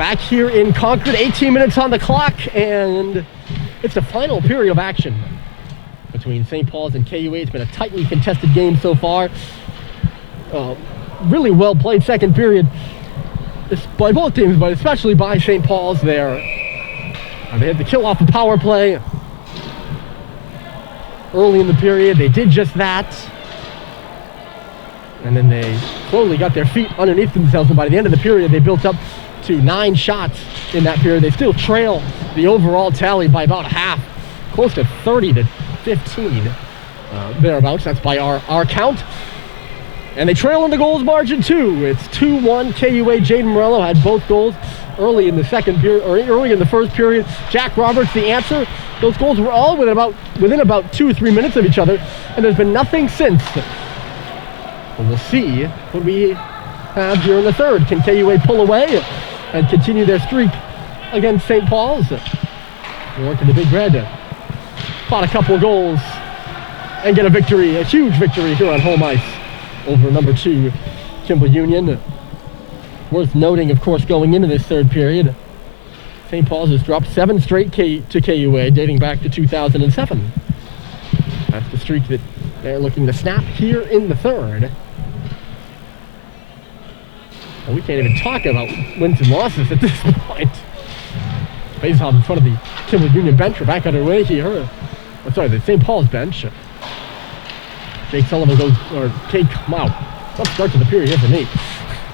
Back here in Concord, 18 minutes on the clock, and it's the final period of action between St. Paul's and KUA. It's been a tightly contested game so far. Really well played second period by both teams, but especially by St. Paul's there. They had to kill off the power play early in the period. They did just that. And then they slowly got their feet underneath themselves, and by the end of the period, they built up to 9 shots in that period. They still trail the overall tally by about half, close to 30 to 15, thereabouts. That's by our count. And they trail in the goals margin too. It's 2-1 KUA. Jaden Morello had both goals early in the second period, or early in the first period. Jack Roberts, the answer. Those goals were all within about 2 or 3 minutes of each other, and there's been nothing since. But we'll see what we have here in the third. Can KUA pull away and continue their streak against St. Paul's? Or can the Big Red spot a couple of goals and get a victory, a huge victory here on home ice over number 2 Kimball Union? Worth noting, of course, going into this third period, St. Paul's has dropped 7 straight to KUA, dating back to 2007. That's the streak that they're looking to snap here in the third. Well, we can't even talk about wins and losses at this point. Face-off in front of the Kimball Union bench. We're back underway here. I'm sorry, the St. Paul's bench. Jake Sullivan goes, or Kate, wow, tough start to the period here for me.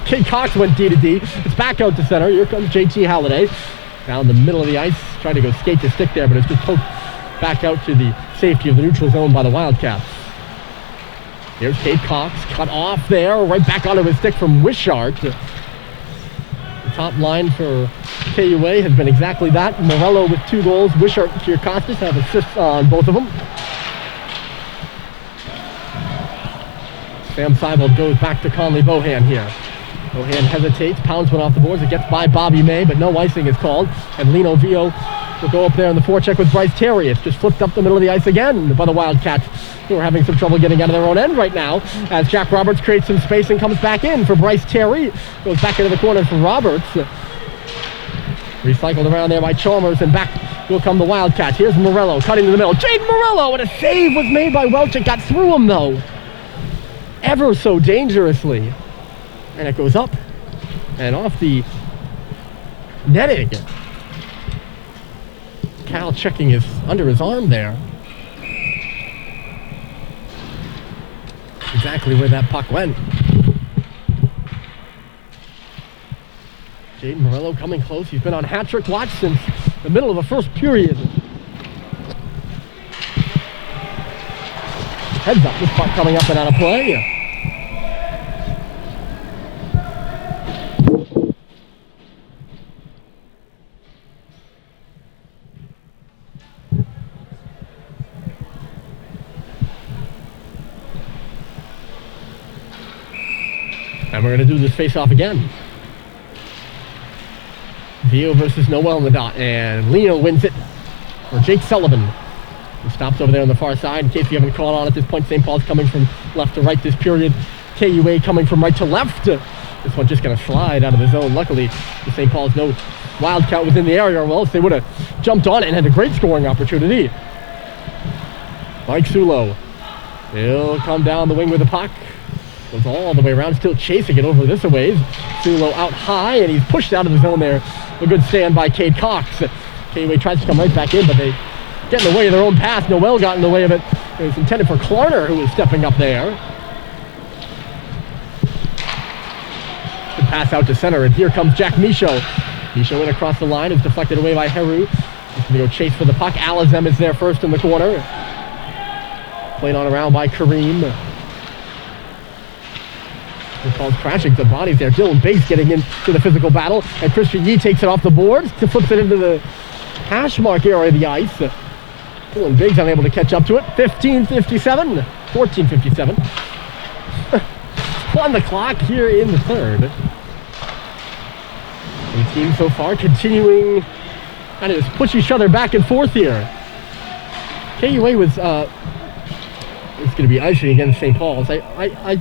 Kate Cox went D to D. It's back out to center. Here comes JT Halliday. Down the middle of the ice, trying to go skate to stick there, but it's just poked back out to the safety of the neutral zone by the Wildcats. Here's Kate Cox, cut off there, right back onto his stick from Wishart. The top line for KUA has been exactly that. Morello with 2 goals. Wishart and Kierkostas have assists on both of them. Sam Seibold goes back to Conley Bohan here. Bohan hesitates, pounds one off the boards. It gets by Bobby May, but no icing is called. And Lino Vio will go up there in the forecheck with Bryce Terry. It's just flipped up the middle of the ice again by the Wildcats, who are having some trouble getting out of their own end right now, as Jack Roberts creates some space and comes back in for Bryce Terry. Goes back into the corner for Roberts. Recycled around there by Chalmers, and back will come the Wildcats. Here's Morello cutting to the middle. Jaden Morello, and a save was made by Welch. It got through him though, ever so dangerously. And it goes up and off the netting. Cal checking under his arm there. Exactly where that puck went. Jaden Morello coming close. He's been on hat-trick watch since the middle of the first period. Heads up, this puck coming up and out of play. And we're going to do this face-off again. Vio versus Noel in the dot, and Leo wins it for Jake Sullivan, who stops over there on the far side. In case you haven't caught on at this point, St. Paul's coming from left to right this period. KUA coming from right to left. This one just going to slide out of the zone. Luckily, the St. Paul's no Wildcat was in the area, or else they would have jumped on it and had a great scoring opportunity. Mike Sulo. He'll come down the wing with the puck. Goes all the way around, still chasing it over this a ways. Sulo out high, and he's pushed out of the zone there. A good stand by Cade Cox. KUA tries to come right back in, but they get in the way of their own pass. Noel got in the way of it. It was intended for Klarner, who was stepping up there. Good pass out to center, and here comes Jack Michaud. Michaud in across the line, is deflected away by Heru. He's going to go chase for the puck. Alizem is there first in the corner. Played on around by Kareem. Paul's crashing the bodies there. Dylan Biggs getting into the physical battle, and Christian Yee takes it off the boards to flip it into the hash mark area of the ice. Dylan Biggs unable to catch up to it. 15:57, 14:57. On the clock here in the third. And the team so far continuing kind of just push each other back and forth here. KUA was it's going to be icing against St. Paul's. I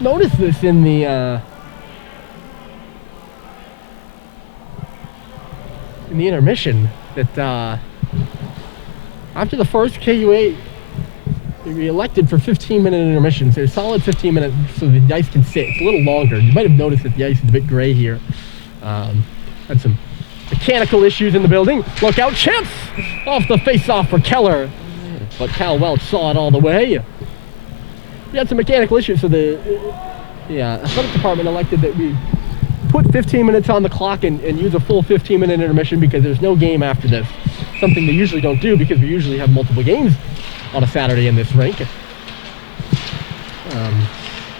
noticed this in the in the intermission that after the first, KUA we elected for 15-minute intermissions. They're solid 15 minutes so the ice can sit. It's a little longer. You might have noticed that the ice is a bit gray here. Had some mechanical issues in the building. Look out, chance off the face-off for Keller. But Cal Welch saw it all the way. We had some mechanical issues, so the athletic department elected that we put 15 minutes on the clock and use a full 15-minute intermission because there's no game after this. Something they usually don't do because we usually have multiple games on a Saturday in this rink. I'm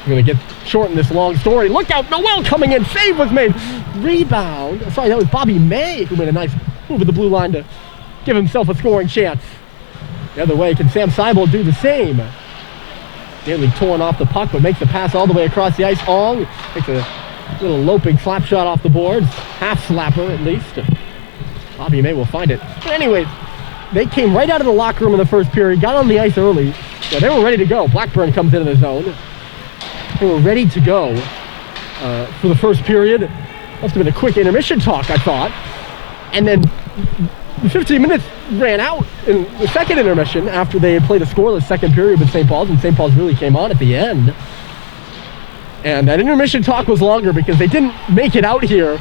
going to shorten this long story. Look out, Noel coming in, save was made. Rebound, sorry, that was Bobby May who made a nice move at the blue line to give himself a scoring chance. The other way, can Sam Seibel do the same? Nearly torn off the puck, but makes the pass all the way across the ice. Ong takes a little loping slap shot off the boards. Half slapper, at least. Bobby May will find it. But anyways, they came right out of the locker room in the first period, got on the ice early. Yeah, they were ready to go. Blackburn comes into the zone. They were ready to go for the first period. Must have been a quick intermission talk, I thought. And then the 15 minutes ran out in the second intermission after they had played a scoreless second period with St. Paul's, and St. Paul's really came on at the end. And that intermission talk was longer because they didn't make it out here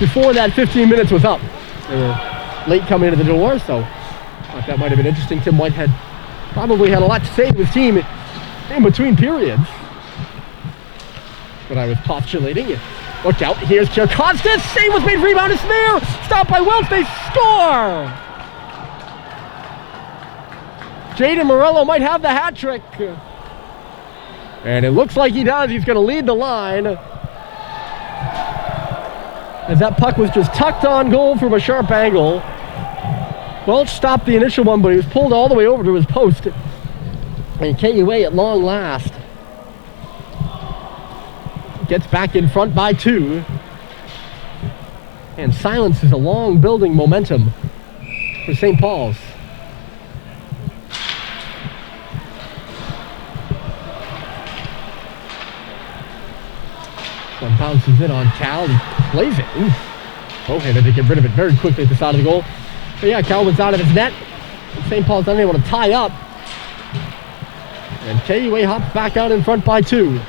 before that 15 minutes was up. They were late coming into the door, so I thought that might have been interesting. Tim Whitehead probably had a lot to say to his team in between periods. But I was postulating. Look out, here's Kirkostas. Save was made, rebound is there. Stopped by Welch, they score! Jaden Morello might have the hat trick. And it looks like he does. He's going to lead the line. As that puck was just tucked on goal from a sharp angle. Welch stopped the initial one, but he was pulled all the way over to his post. And KUA at long last gets back in front by 2. And silences a long building momentum for St. Paul's. One bounces in on Cal. He plays it. Ooh. Bohan had to get rid of it very quickly at the side of the goal. But yeah, Cal was out of his net. St. Paul's unable to tie up. And KUA hops back out in front by 2.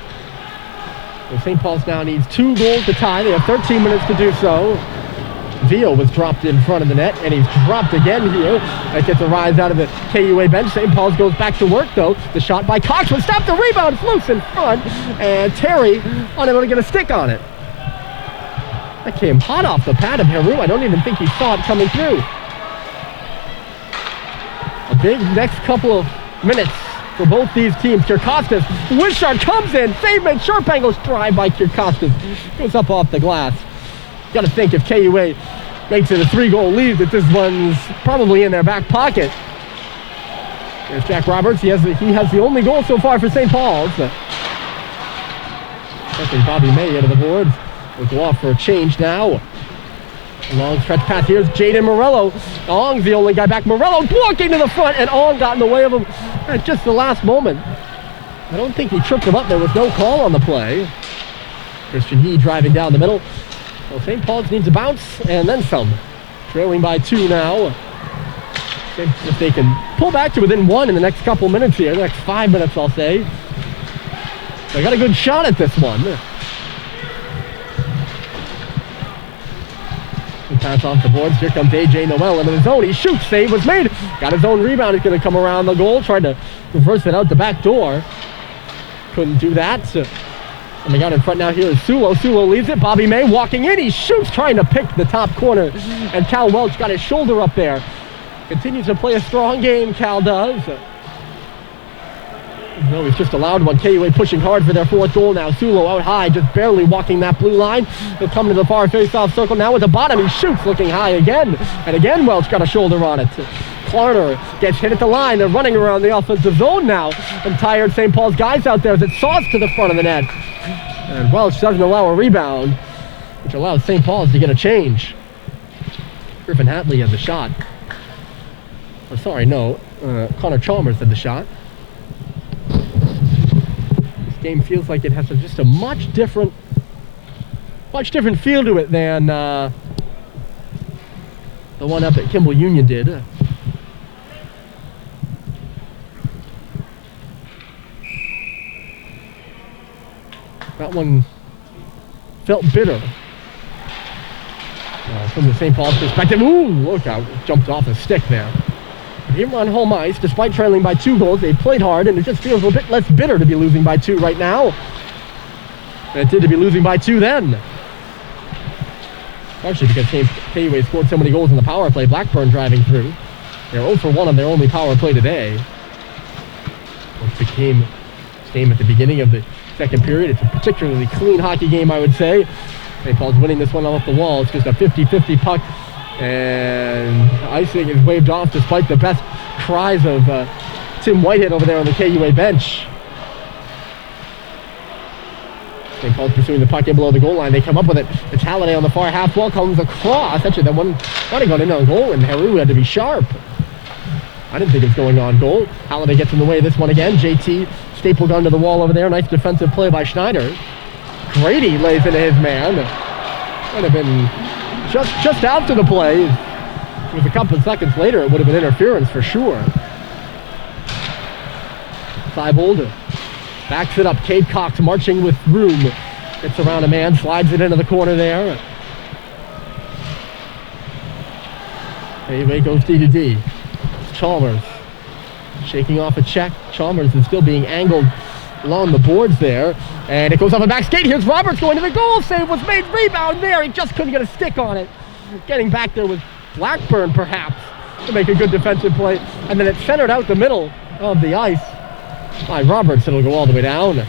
So St. Paul's now needs 2 goals to tie. They have 13 minutes to do so. Vio was dropped in front of the net, and he's dropped again here. That gets a rise out of the KUA bench. St. Paul's goes back to work, though. The shot by Cox was stopped. The rebound. It's loose in front, and Terry unable to get a stick on it. That came hot off the pad of Heru. I don't even think he saw it coming through. A big next couple of minutes for both these teams. Kirkostas, Wishart comes in, save made, sharp angle drive by Kirkostas. Goes up off the glass. Got to think if KUA makes it a 3-goal lead that this one's probably in their back pocket. There's Jack Roberts. He has the only goal so far for St. Paul's. I think Bobby May into the boards. Will go off for a change now. A long stretch pass. Here's Jaden Morello. Ong's the only guy back. Morello walking to the front, and Ong got in the way of him at just the last moment. I don't think he tripped him up. There was no call on the play. Christian He driving down the middle. Well, St. Paul's needs a bounce and then some. Trailing by 2 now. If they can pull back to within 1 in the next couple minutes here, the next 5 minutes I'll say. They got a good shot at this one. Pass off the boards. Here comes A.J. Noel into the zone. He shoots. Save was made. Got his own rebound. He's going to come around the goal. Tried to reverse it out the back door. Couldn't do that. Coming out in front now here is Sulo. Sulo leaves it. Bobby May walking in. He shoots, trying to pick the top corner. And Cal Welch got his shoulder up there. Continues to play a strong game, Cal does. No, he's just allowed one. KUA pushing hard for their 4th goal now. Sulo out high, just barely walking that blue line. He'll come to the far face-off circle now with the bottom. He shoots, looking high again. And again, Welch got a shoulder on it. Klarner gets hit at the line. They're running around the offensive zone now. And tired St. Paul's guys out there as it saws to the front of the net. And Welch doesn't allow a rebound, which allows St. Paul's to get a change. Griffin Hatley had the shot. Oh, sorry, no. Connor Chalmers had the shot. This game feels like it has just a much different feel to it than the one up at Kimball Union did. That one felt bitter. From the St. Paul's perspective, ooh, look out, jumped off a stick there. Here on home ice, despite trailing by 2 goals, they played hard, and it just feels a bit less bitter to be losing by 2 right now than it did to be losing by 2 then. Especially because KUA scored so many goals in the power play. Blackburn driving through. They're 0 for 1 on their only power play today. Once the game at the beginning of the second period, it's a particularly clean hockey game, I would say. St. Paul's winning this one off the wall. It's just a 50-50 puck, and icing is waved off despite the best cries of Tim Whitehead over there on the KUA bench. St. Paul's pursuing the puck in below the goal line. They come up with it. It's Halliday on the far half wall, comes across. Actually, that one might have gone in on goal, and Heru had to be sharp. I didn't think it was going on goal. Halliday gets in the way of this one again. JT staple gun to the wall over there. Nice defensive play by Schneider. Grady lays into his man. Would have been just after the play. It was a couple of seconds later, it would have been interference for sure. Cybold backs it up. Cade Cox marching with room. Gets around a man, slides it into the corner there. Anyway, goes D to D. Chalmers shaking off a check. Chalmers is still being angled along the boards there, and it goes off a back skate. Here's Roberts going to the goal. Save was made. Rebound there. He just couldn't get a stick on it. Getting back there was Blackburn, perhaps, to make a good defensive play, and then it's centered out the middle of the ice by Roberts. It'll go all the way down.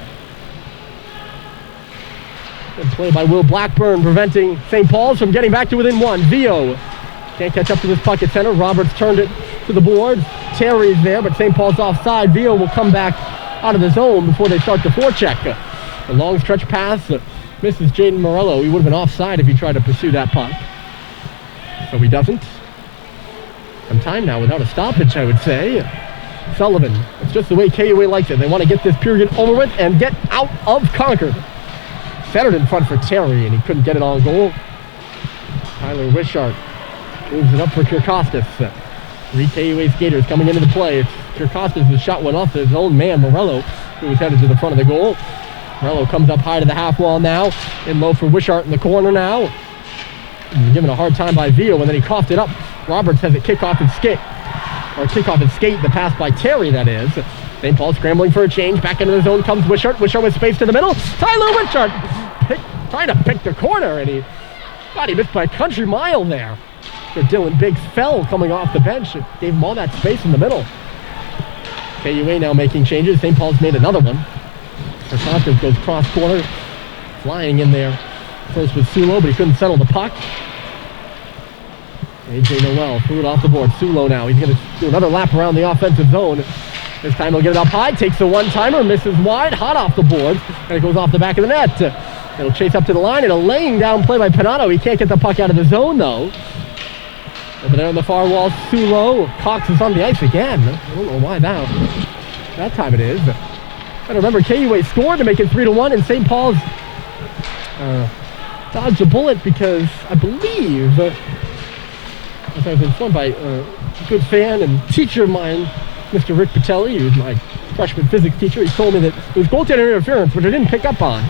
Good play by Will Blackburn, preventing St. Paul's from getting back to within 1. Vio can't catch up to this puck at center. Roberts turned it to the board. Terry's there, but St. Paul's offside. Vio will come back out of the zone before they start the forecheck. A long stretch pass misses Jaden Morello. He would have been offside if he tried to pursue that puck. So he doesn't. Some time now without a stoppage, I would say. Sullivan, it's just the way KUA likes it. They want to get this period over with and get out of Concord. Centered in front for Terry, and he couldn't get it on goal. Tyler Wishart moves it up for Kirkostas. 3 KUA skaters coming into the play. It's Kirkostas' shot went off his own man, Morello, who was headed to the front of the goal. Morello comes up high to the half wall now. In low for Wishart in the corner now. He's given a hard time by Vio, and then he coughed it up. Roberts has it kick off and skate. Or kick off and skate, the pass by Terry, that is. St. Paul scrambling for a change. Back into the zone comes Wishart. Wishart with space to the middle. Tyler Wishart trying to pick the corner, and he thought he missed by a country mile there. So Dylan Biggs fell coming off the bench. It gave him all that space in the middle. KUA now making changes. St. Paul's made another one. Kirkostas goes cross corner. Flying in there. First with Sulo, but he couldn't settle the puck. AJ Noel threw it off the board. Sulo now. He's going to do another lap around the offensive zone. This time he'll get it up high. Takes the one-timer. Misses wide. Hot off the board. And it goes off the back of the net. It'll chase up to the line. And a laying down play by Panato. He can't get the puck out of the zone, though. Over there on the far wall, Sulo. Cox is on the ice again. I don't know why now. That time it is. And remember, KUA scored to make it 3-1, and St. Paul's dodged a bullet because I believe, as I was informed by a good fan and teacher of mine, Mr. Rick Patelli, who's my freshman physics teacher, he told me that it was goaltender interference, which I didn't pick up on.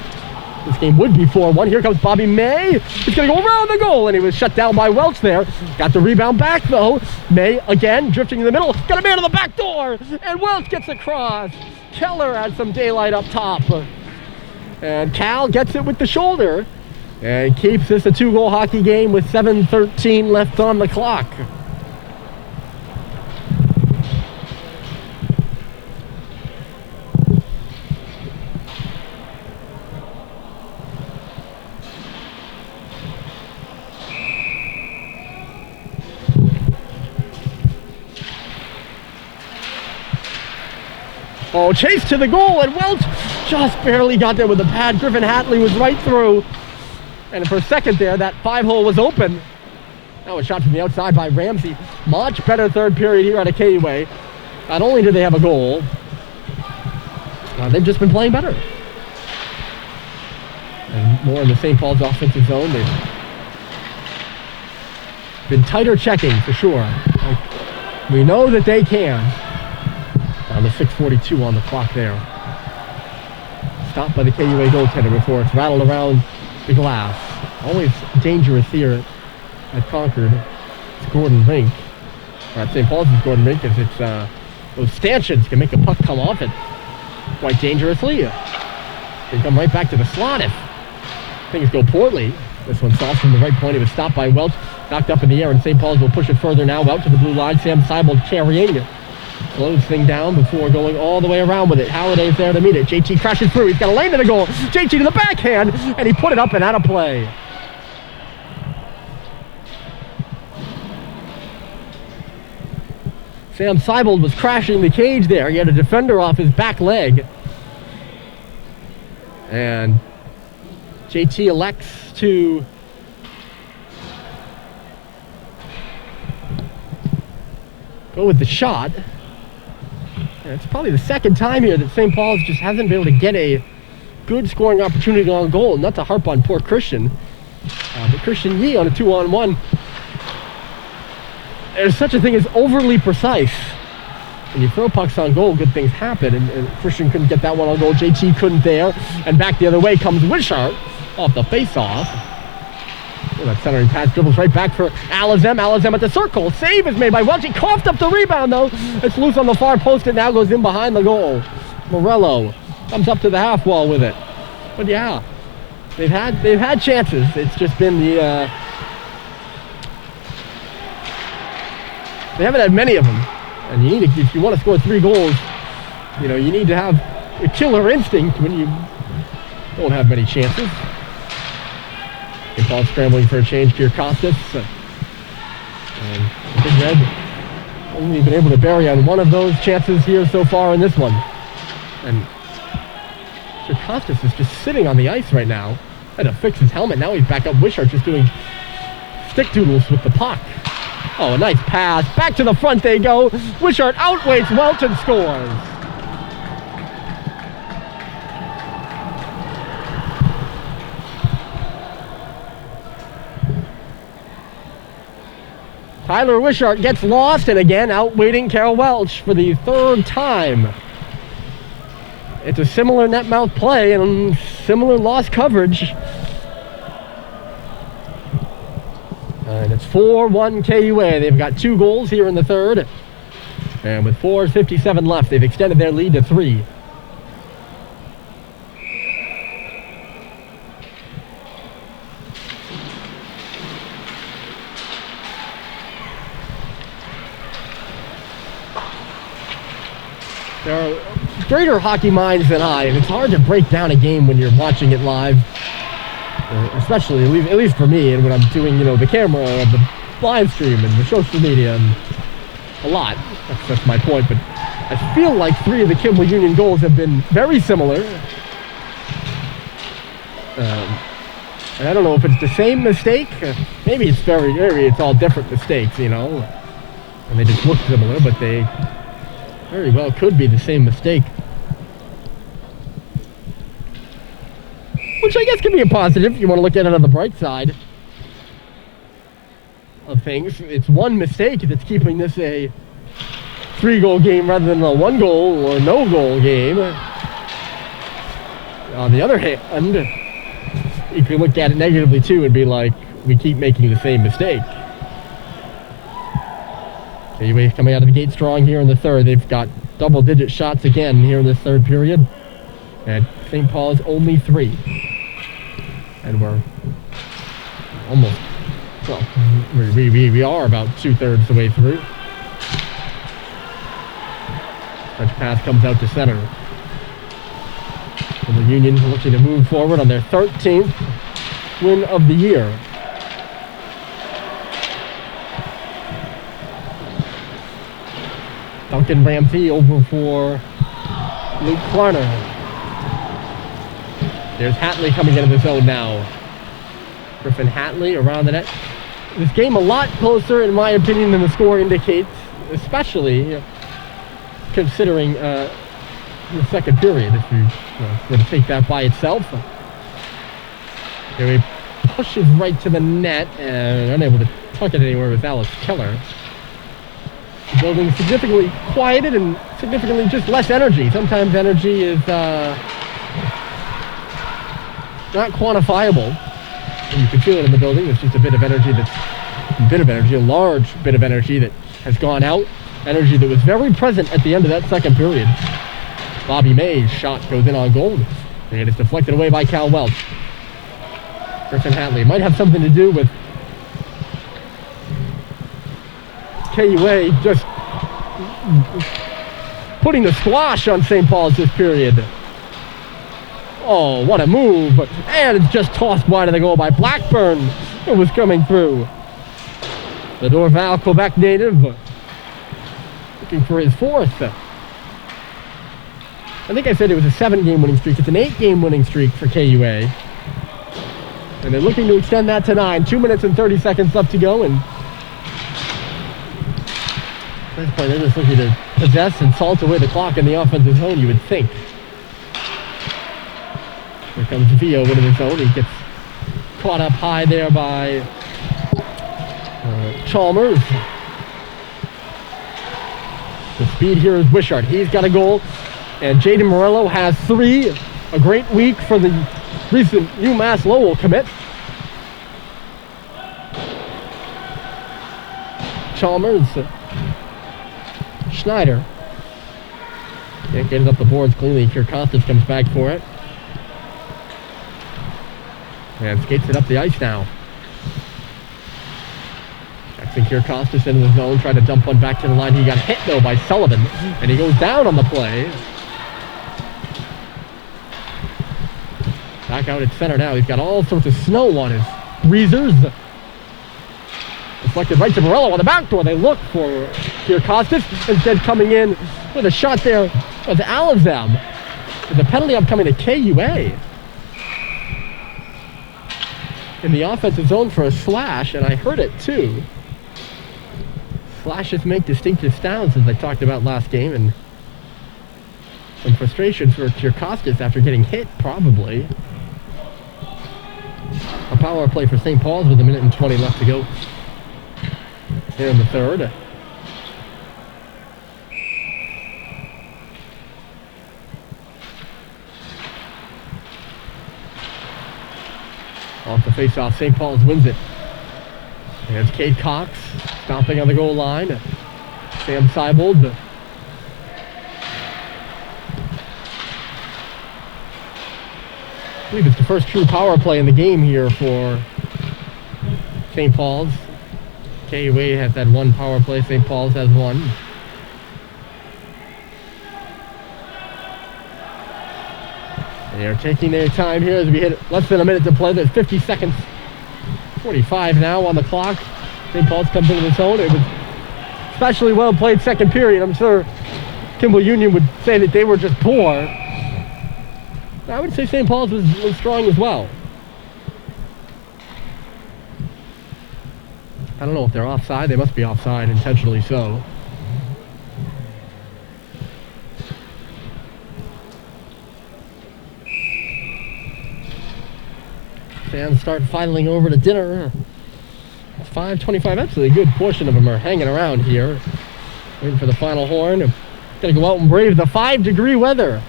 This game would be 4-1. Here comes Bobby May. He's going to go around the goal, and he was shut down by Welch there. Got the rebound back, though. May, again, drifting in the middle. Got a man on the back door, and Welch gets across. Keller had some daylight up top. And Cal gets it with the shoulder and keeps this a 2-goal hockey game with 7:13 left on the clock. Oh, chase to the goal, and Welch just barely got there with the pad. Griffin Hatley was right through. And for a second there, that 5-hole was open. Now a shot from the outside by Ramsey. Much better third period here out of KUA. Not only do they have a goal, they've just been playing better. And more in the St. Paul's offensive zone. They've been tighter checking for sure. Like, we know that they can. On the 6:42 on the clock there. Stopped by the KUA goaltender before it's rattled around the glass. Always dangerous here at Concord. It's Gordon Rink. Or at St. Paul's is Gordon Rink, because it's those stanchions can make a puck come off it quite dangerously. They come right back to the slot if things go poorly. This one sauced from the right point. It was stopped by Welch, knocked up in the air, and St. Paul's will push it further now out to the blue line. Sam Seibel carrying it. Slows thing down before going all the way around with it. Halliday's there to meet it. JT crashes through. He's got a lane to the goal. JT to the backhand, and he put it up and out of play. Sam Seibel was crashing the cage there. He had a defender off his back leg. And JT elects to go with the shot. And it's probably the second time here that St. Paul's just hasn't been able to get a good scoring opportunity on goal. Not to harp on poor Christian, but Christian Yee on a 2-on-1. There's such a thing as overly precise. When you throw pucks on goal, good things happen, and Christian couldn't get that one on goal. JT couldn't there, and back the other way comes Wishart off the face-off. Oh, that centering pass dribbles right back for Alizem. Alizem at the circle. Save is made by Welch. He coughed up the rebound, though. It's loose on the far post. It now goes in behind the goal. Morello comes up to the half wall with it. But yeah, they've had chances. It's just been the they haven't had many of them. And you need to, if you want to score 3 goals, you know, you need to have a killer instinct when you don't have many chances. Paul scrambling for a change. Kyrkostas. And Big Red only been able to bury on one of those chances here so far in this one. And Kyrkostas is just sitting on the ice right now. Had to fix his helmet. Now he's back up. Wishart just doing stick doodles with the puck. Oh, a nice pass. Back to the front they go. Wishart outweights Welch and scores. Tyler Wishart gets lost, and again outweighting Carol Welch for the 3rd time. It's a similar net mouth play and similar lost coverage. And it's 4-1 KUA. They've got 2 goals here in the 3rd. And with 4:57 left, they've extended their lead to 3. There are greater hockey minds than I, and it's hard to break down a game when you're watching it live. Especially, at least for me, and when I'm doing, you know, the camera, and the live stream, and the social media, and a lot. That's my point, but I feel like 3 of the Kimball Union goals have been very similar. And I don't know if it's the same mistake. Maybe it's all different mistakes, you know. And they just look similar, but they very well could be the same mistake. Which I guess can be a positive if you want to look at it on the bright side of things. It's one mistake that's keeping this a 3-goal game rather than a 1-goal or no-goal game. On the other hand, you can look at it negatively too and be like, we keep making the same mistake. Anyway, coming out of the gate strong here in the 3rd. They've got double-digit shots again here in this 3rd period. And St. Paul's only 3. And we're almost, well, we are about 2/3 the way through. Such pass comes out to center. And the Union looking to move forward on their 13th win of the year. Duncan Ramsey over for Luke Klarner. There's Hatley coming into the zone now. Griffin Hatley around the net. This game a lot closer, in my opinion, than the score indicates, especially considering the 2nd period, if you were to take that by itself. Here we pushes right to the net and unable to tuck it anywhere with Alex Keller. The building significantly quieted and significantly just less energy. Sometimes energy is not quantifiable. And you can feel it in the building. It's just a bit of energy a large bit of energy that has gone out. Energy that was very present at the end of that second period. Bobby May's shot goes in on goal, and it's deflected away by Cal Welch. Griffin Hatley might have something to do with KUA just putting the squash on St. Paul's this period. Oh, what a move. And it's just tossed wide of the goal by Blackburn. It was coming through. The Dorval, Quebec native, looking for his fourth. I think I said it was a 7-game winning streak. It's an 8-game winning streak for KUA. And they're looking to extend that to 9. 2 minutes and 30 seconds left to go. And at this point, they're just looking to possess and salt away the clock in the offensive zone, you would think. Here comes Vio into the zone. He gets caught up high there by Chalmers. The speed here is Wishart. He's got a goal. And Jaden Morello has 3. A great week for the recent UMass Lowell commit. Chalmers. Schneider. Can't get it up the boards cleanly. Kirkostas comes back for it. And skates it up the ice now. Jackson Kirkostas into the zone, trying to dump one back to the line. He got hit though by Sullivan, and he goes down on the play. Back out at center now. He's got all sorts of snow on his breezers. Deflected right to Morello on the back door. They look for Kirkostas. Instead coming in with a shot there was Alizem. The penalty upcoming to KUA. In the offensive zone for a slash, and I heard it too. Slashes make distinctive sounds, as I talked about last game, and some frustration for Kirkostas after getting hit, probably. A power play for St. Paul's with 1 minute and 20 left to go here in the third. Off the face-off, St. Paul's wins it. There's Cade Cox stomping on the goal line. Sam Seibold. I believe it's the first true power play in the game here for St. Paul's. KUA has had 1 power play. St. Paul's has 1. They are taking their time here as we hit less than a minute to play. There's 50 seconds. 45 now on the clock. St. Paul's comes into the zone. It was especially well played second period. I'm sure Kimball Union would say that they were just poor. I would say St. Paul's was strong as well. I don't know if they're offside. They must be offside, intentionally so. Fans start filing over to dinner. 5:25, actually a good portion of them are hanging around here, waiting for the final horn. Gonna go out and brave the 5-degree weather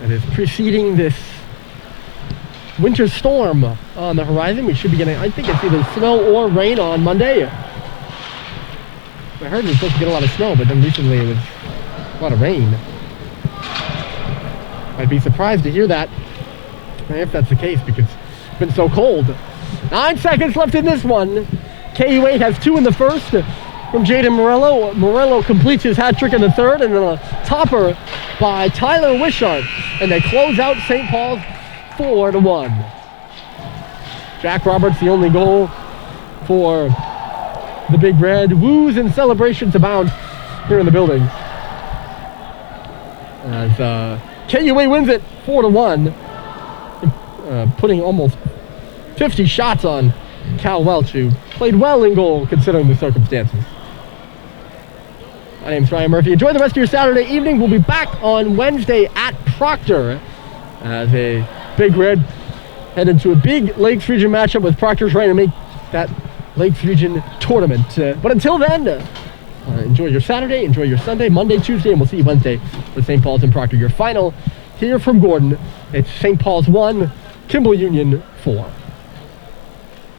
that is preceding this winter storm on the horizon. We should be getting, I think it's either snow or rain on Monday. I heard we were supposed to get a lot of snow, but then recently it was a lot of rain. I'd be surprised to hear that, if that's the case, because it's been so cold. 9 seconds left in this one. KUA has 2 in the first from Jaden Morello. Morello completes his hat trick in the third, and then a topper by Tyler Wishart. And they close out St. Paul's 4-1. Jack Roberts, the only goal for the Big Red. Woos and celebrations abound here in the building, as KUA wins it 4-1, putting almost 50 shots on Cal Welch, who played well in goal considering the circumstances. My name's Ryan Murphy. Enjoy the rest of your Saturday evening. We'll be back on Wednesday at Proctor as a Big Red head into a big Lakes Region matchup with Proctor trying to make that Lakes Region tournament. But until then, enjoy your Saturday, enjoy your Sunday, Monday, Tuesday, and we'll see you Wednesday with St. Paul's and Proctor. Your final here from Gordon, it's St. Paul's 1, Kimball Union 4.